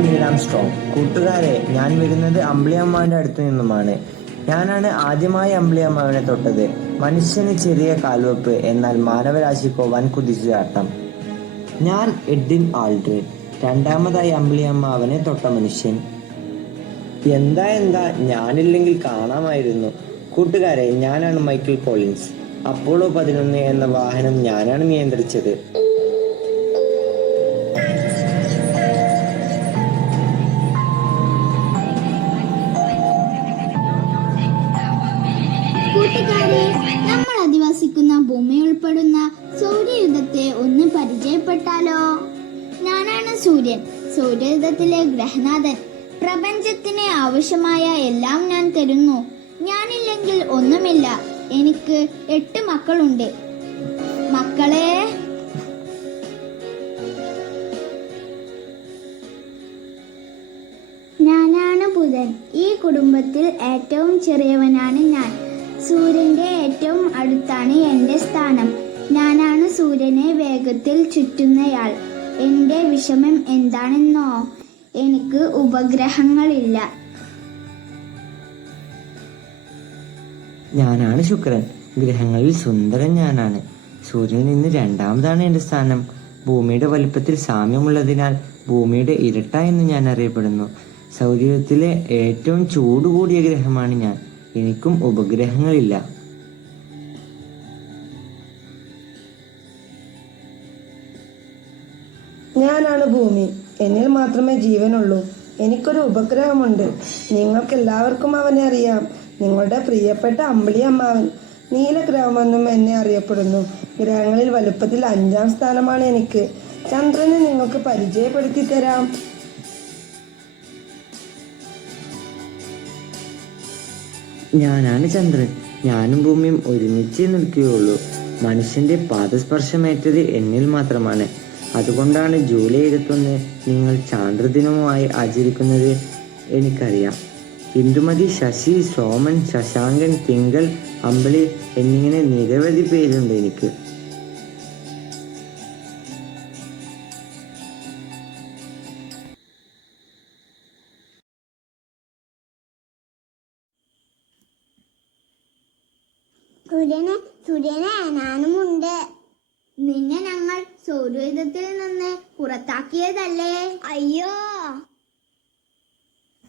Neil Armstrong. കൂട്ടുകാരെ, ഞാൻ വരുന്നത് അമ്പിളിയമ്മാവിന്റെ അടുത്തു നിന്നുമാണ്. ഞാനാണ് ആദ്യമായി അമ്പിളിയമ്മാവിനെ തൊട്ടത്. മനുഷ്യന് ചെറിയ കാൽവെപ്പ്, എന്നാൽ മാനവരാശിക്കോ വൻ കുതിച്ചുചാട്ടം. ഞാൻ എഡ്വിൻ ആൾഡ്രിൻ, രണ്ടാമതായി അമ്പിളിയമ്മാവനെ തൊട്ട മനുഷ്യൻ. എന്താ ഞാനില്ലെങ്കിൽ കാണാമായിരുന്നു. കൂട്ടുകാരെ, ഞാനാണ് മൈക്കിൾ കോളിൻസ്. അപ്പോളോ 11 എന്ന വാഹനം ഞാനാണ് നിയന്ത്രിച്ചത്. കൂട്ടുകാരെ, നമ്മൾ അധിവസിക്കുന്ന ഭൂമി ഉൾപ്പെടുന്ന സൗരയുധത്തെ ഒന്ന് പരിചയപ്പെട്ടാലോ? ഞാനാണ് സൂര്യൻ, സൗരയുധത്തിലെ ഗ്രഹനാഥൻ. പ്രപഞ്ചത്തിന് ആവശ്യമായ എല്ലാം ഞാൻ തരുന്നു. ഞാനില്ലെങ്കിൽ ഒന്നുമില്ല. എനിക്ക് 8 മക്കളുണ്ട്. മക്കളെ, ഞാനാണ് ബുധൻ. ഈ കുടുംബത്തിൽ ഏറ്റവും ചെറിയവനാണ് ഞാൻ. സൂര്യന്റെ ഏറ്റവും അടുത്താണ് എന്റെ സ്ഥാനം. ഞാനാണ് സൂര്യനെ വേഗത്തിൽ ചുറ്റുന്നയാൾ. എന്റെ വിഷമം എന്താണെന്നോ? എനിക്ക് ഉപഗ്രഹങ്ങളില്ല. ഞാനാണ് ശുക്രൻ. ഗ്രഹങ്ങളിൽ സുന്ദരൻ ഞാനാണ്. സൂര്യനിൽ നിന്ന് രണ്ടാമതാണ് എന്റെ സ്ഥാനം. ഭൂമിയുടെ വലുപ്പത്തിൽ സാമ്യമുള്ളതിനാൽ ഭൂമിയുടെ ഇരട്ട എന്ന് ഞാൻ അറിയപ്പെടുന്നു. സൗരയൂഥത്തിലെ ഏറ്റവും ചൂട് കൂടിയ ഗ്രഹമാണ് ഞാൻ. എനിക്കും ഉപഗ്രഹങ്ങളില്ല. ഞാനാണ് ഭൂമി. എന്നിൽ മാത്രമേ ജീവനുള്ളൂ. എനിക്കൊരു ഉപഗ്രഹമുണ്ട്. നിങ്ങൾക്കെല്ലാവർക്കും അവനെ അറിയാം. നിങ്ങളുടെ പ്രിയപ്പെട്ട അമ്പിളി അമ്മാവൻ. നീലഗ്രഹമെന്നും എന്നെ അറിയപ്പെടുന്നു. ഗ്രഹങ്ങളിൽ വലുപ്പത്തിൽ 5ാം സ്ഥാനമാണ് എനിക്ക്. ചന്ദ്രനെ നിങ്ങൾക്ക് പരിചയപ്പെടുത്തി തരാം. ഞാനാണ് ചന്ദ്രൻ. ഞാനും ഭൂമിയും ഒരുമിച്ച് നിൽക്കുകയുള്ളൂ. മനുഷ്യന്റെ പാദസ്പർശമേറ്റത് എന്നിൽ മാത്രമാണ്. അതുകൊണ്ടാണ് ജൂലൈ 21 നിങ്ങൾ ചാന്ദ്രദിനമായി ആചരിക്കുന്നത്. എനിക്കറിയാം. ഇന്ദുമതി, ശശി, സോമൻ, ശശാങ്കൻ, തിങ്കൾ, അമ്പിളി എന്നിങ്ങനെ നിരവധി പേരുണ്ട് എനിക്ക്. സൂര്യനെ ഞാനുമുണ്ട്. നിന്നെ ഞങ്ങൾ സൗരയൂഥത്തിൽ നിന്ന് പുറത്താക്കിയതല്ലേ? അയ്യോ,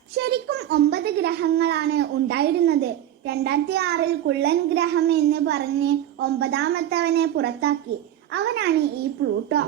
ശരിക്കും 9 ഗ്രഹങ്ങളാണ് ഉണ്ടായിരുന്നത്. 2006 കുള്ളൻ ഗ്രഹം എന്ന് പറഞ്ഞ് 9ാമത്തവനെ പുറത്താക്കി. അവനാണ് ഈ പ്ലൂട്ടോ.